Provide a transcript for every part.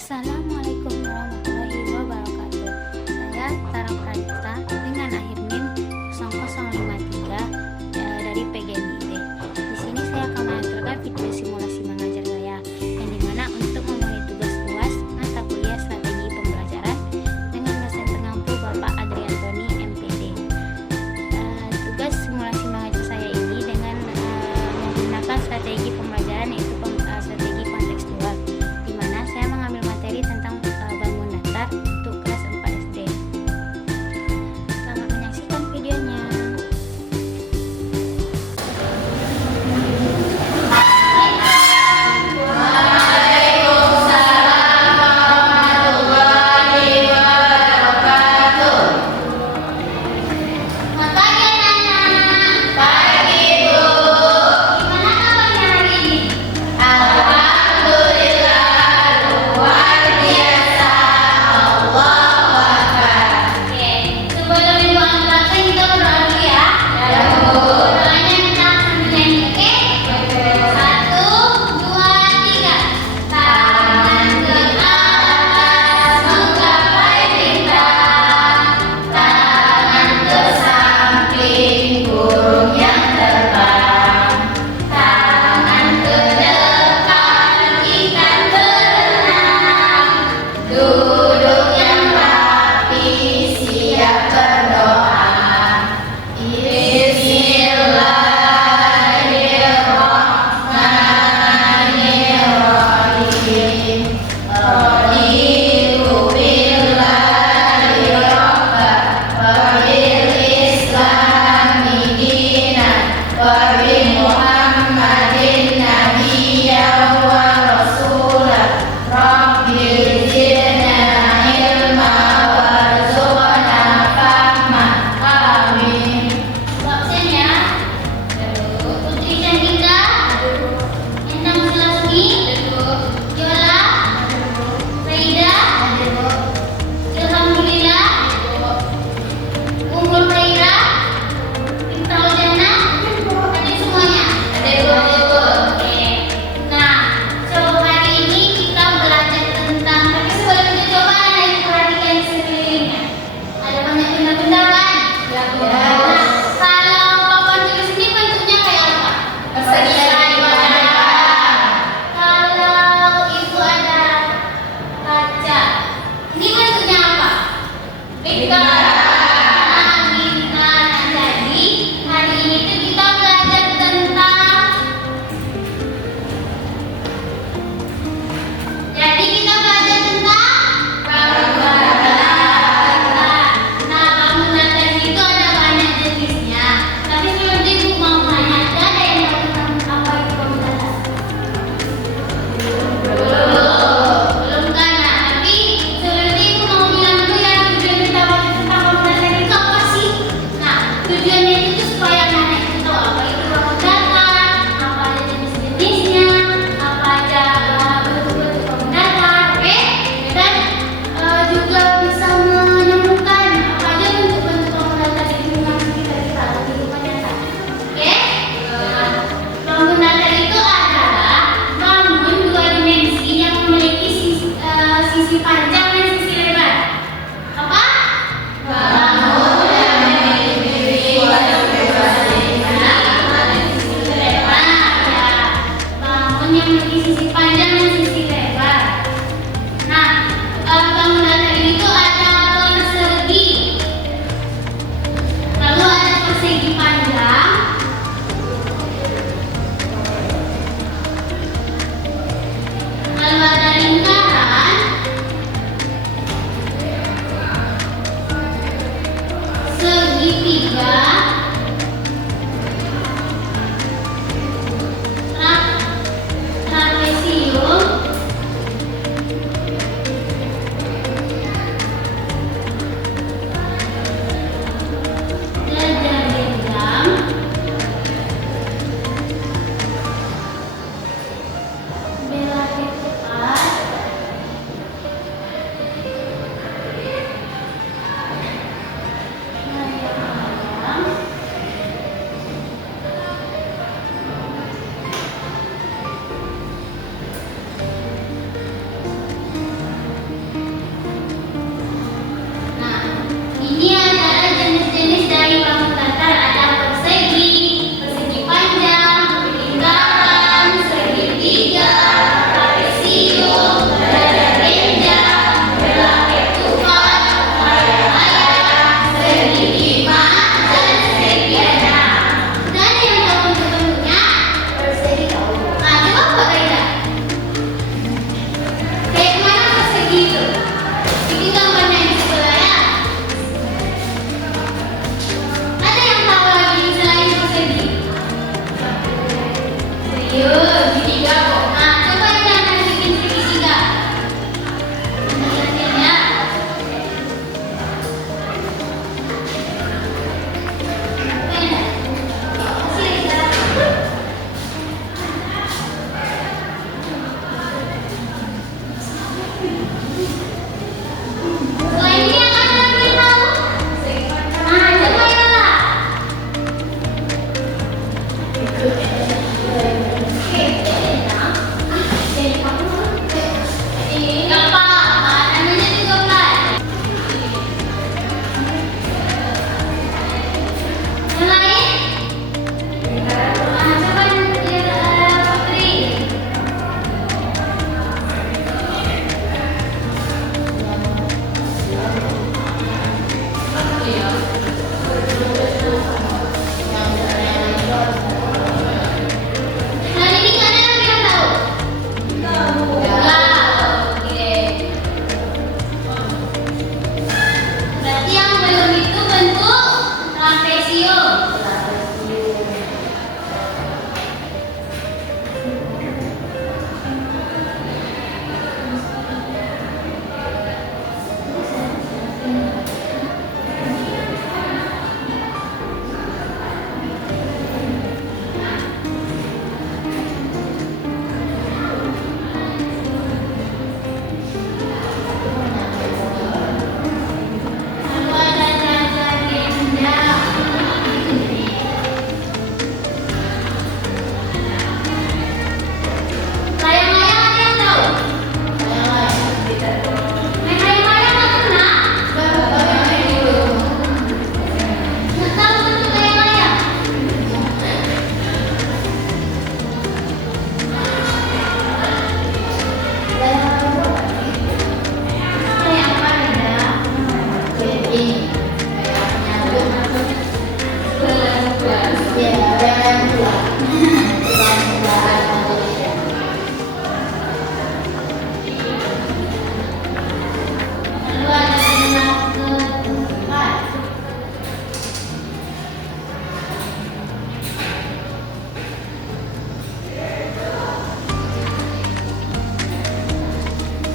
Assalamualaikum warahmatullahi wabarakatuh. Saya Tara Pradita dengan akhir NIM 0053 dari PGMID. Di sini saya akan mengantarkan video simulasi mengajar saya, yang dimana untuk memenuhi tugas UAS mata kuliah strategi pembelajaran dengan dosen pengampu Bapak Adriantoni MPD. Tugas simulasi mengajar saya ini dengan menggunakan strategi pembelajaran, yaitu strategi kontekstual, di mana saya mengambil materi tentang bangun datar untuk kelas 4 SD. Selamat menyaksikan videonya. Yola, Raida,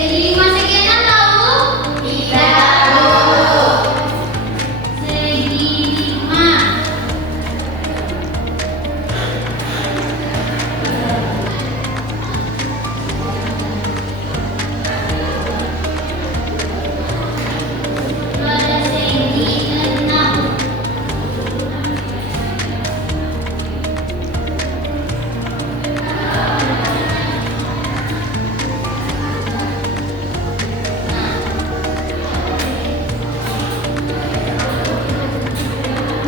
Segi 5 segi 6 tahu? Tidak tahu. Segi 5. Pada segi 6.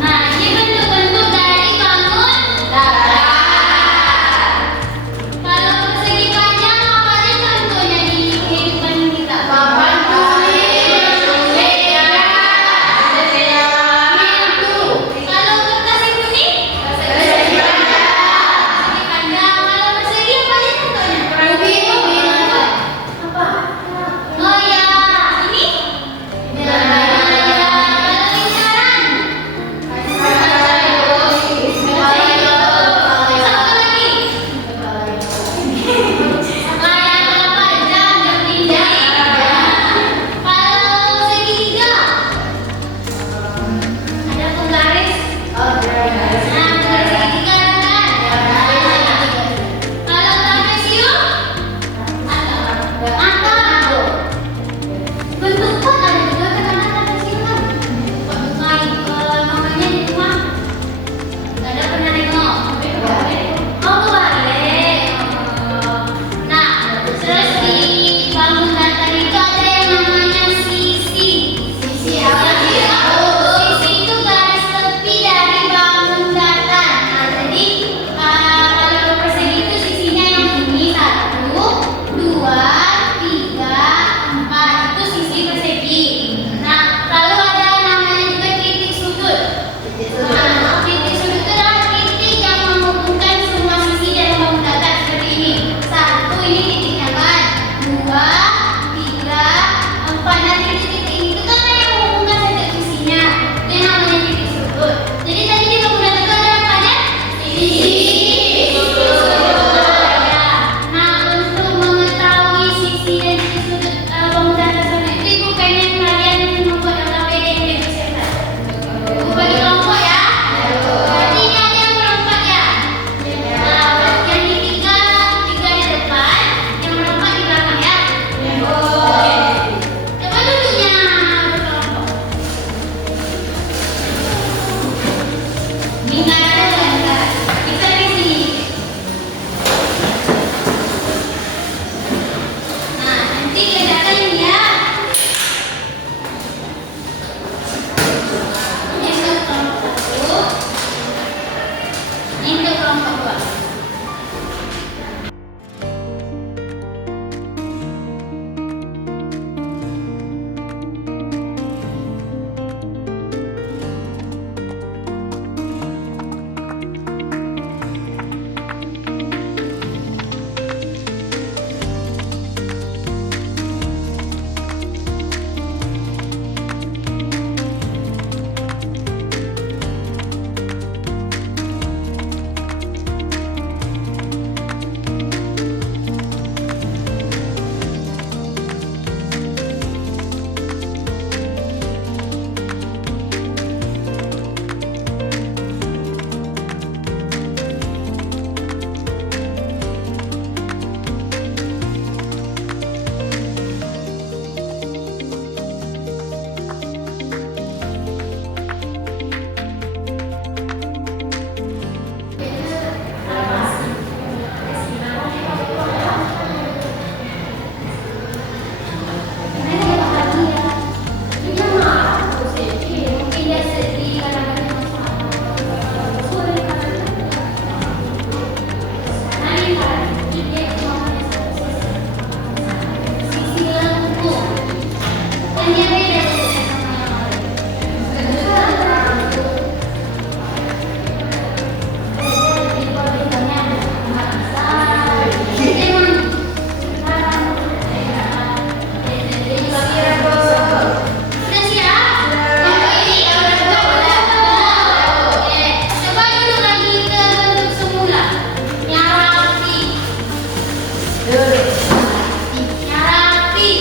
Nah, ini bentuk-bentuk dari bangun datar. Kalau persegi panjang apa aja contohnya di kehidupan kita? Papan tulis, meja, pintu. Kalau kertas yang kuning? Persegi panjang. Persegi panjang. Kalau persegi apa aja contohnya? Ubin. Apa? Oh ya, ini? Ya. Kalau lingkaran? Satu lagi. Layar panjang berpindah. Kalau segitiga, ada penggaris. Nah, penggaris segitiga kan? Kalau trapesium, atap. Bentuk pot ada juga kadang-kadang trapesium. Namanya di rumah. Gak ada pernah nengok. Oh, kebalik. Nah, terus di bangun datar itu ada yang namanya sisi. Sisi apa sih? Sisi itu garis tepi dari bangun datar. Nah, jadi kalau persegi itu sisinya yang ini 1, 2, 3, 4 itu sisi persegi. Nah, lalu ada namanya juga titik sudut. Nah, titik sudut itu adalah titik yang menghubungkan semua sisi dari bangun datar seperti ini. 1 ini titiknya kan, 2, 3, 4 dan titik-titik itu kan yang menghubungkan setiap sisinya. Itu yang namanya titik sudut. Jadi tadi di bangun datar itu ada apa aja? Titik sudut. Ya. Nah, untuk mengetahui sisi dan titik sudut bangun datar seperti itu, Ibu pengen kalian membuat LKPD yang lebih sehat. Ibu bagi kelompok ya. Berarti ini ada yang berempat ya. Nah, berarti yang di tiga di depan, yang berempat di belakang ya. Oke. Coba duduknya berkelompok. Lingkaran ada lingkaran. Kita di sini. Nah, nanti bedakan ini ya. Ini untuk kelompok 1. Ini untuk kelompok 2. Yang rapi.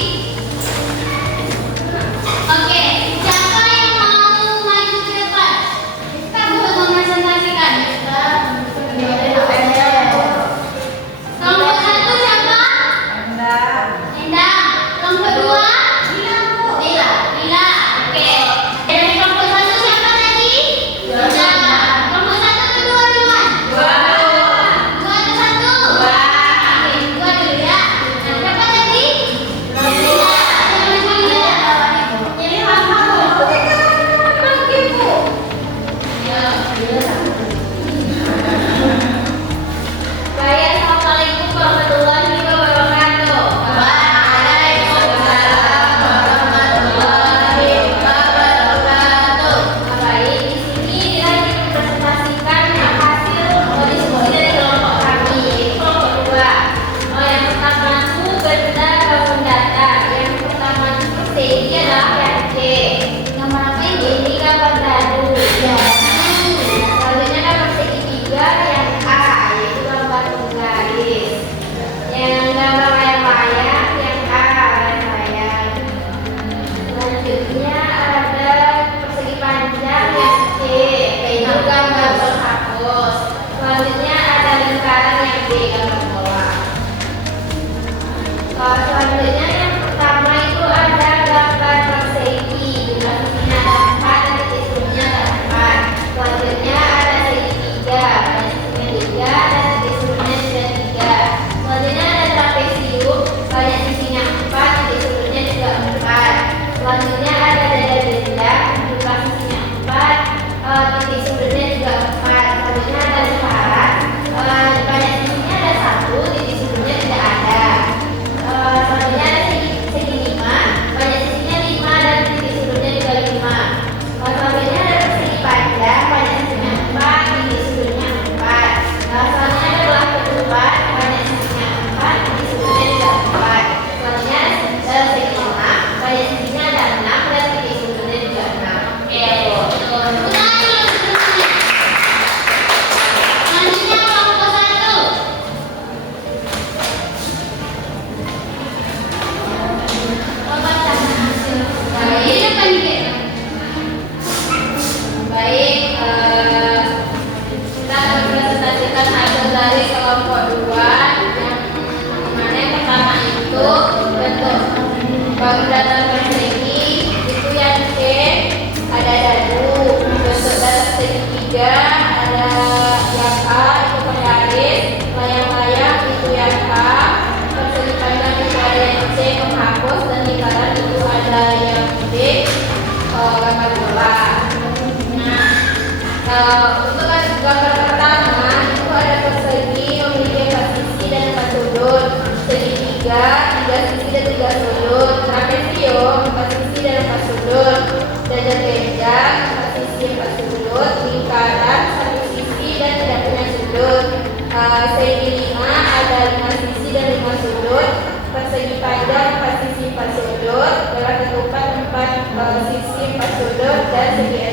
dari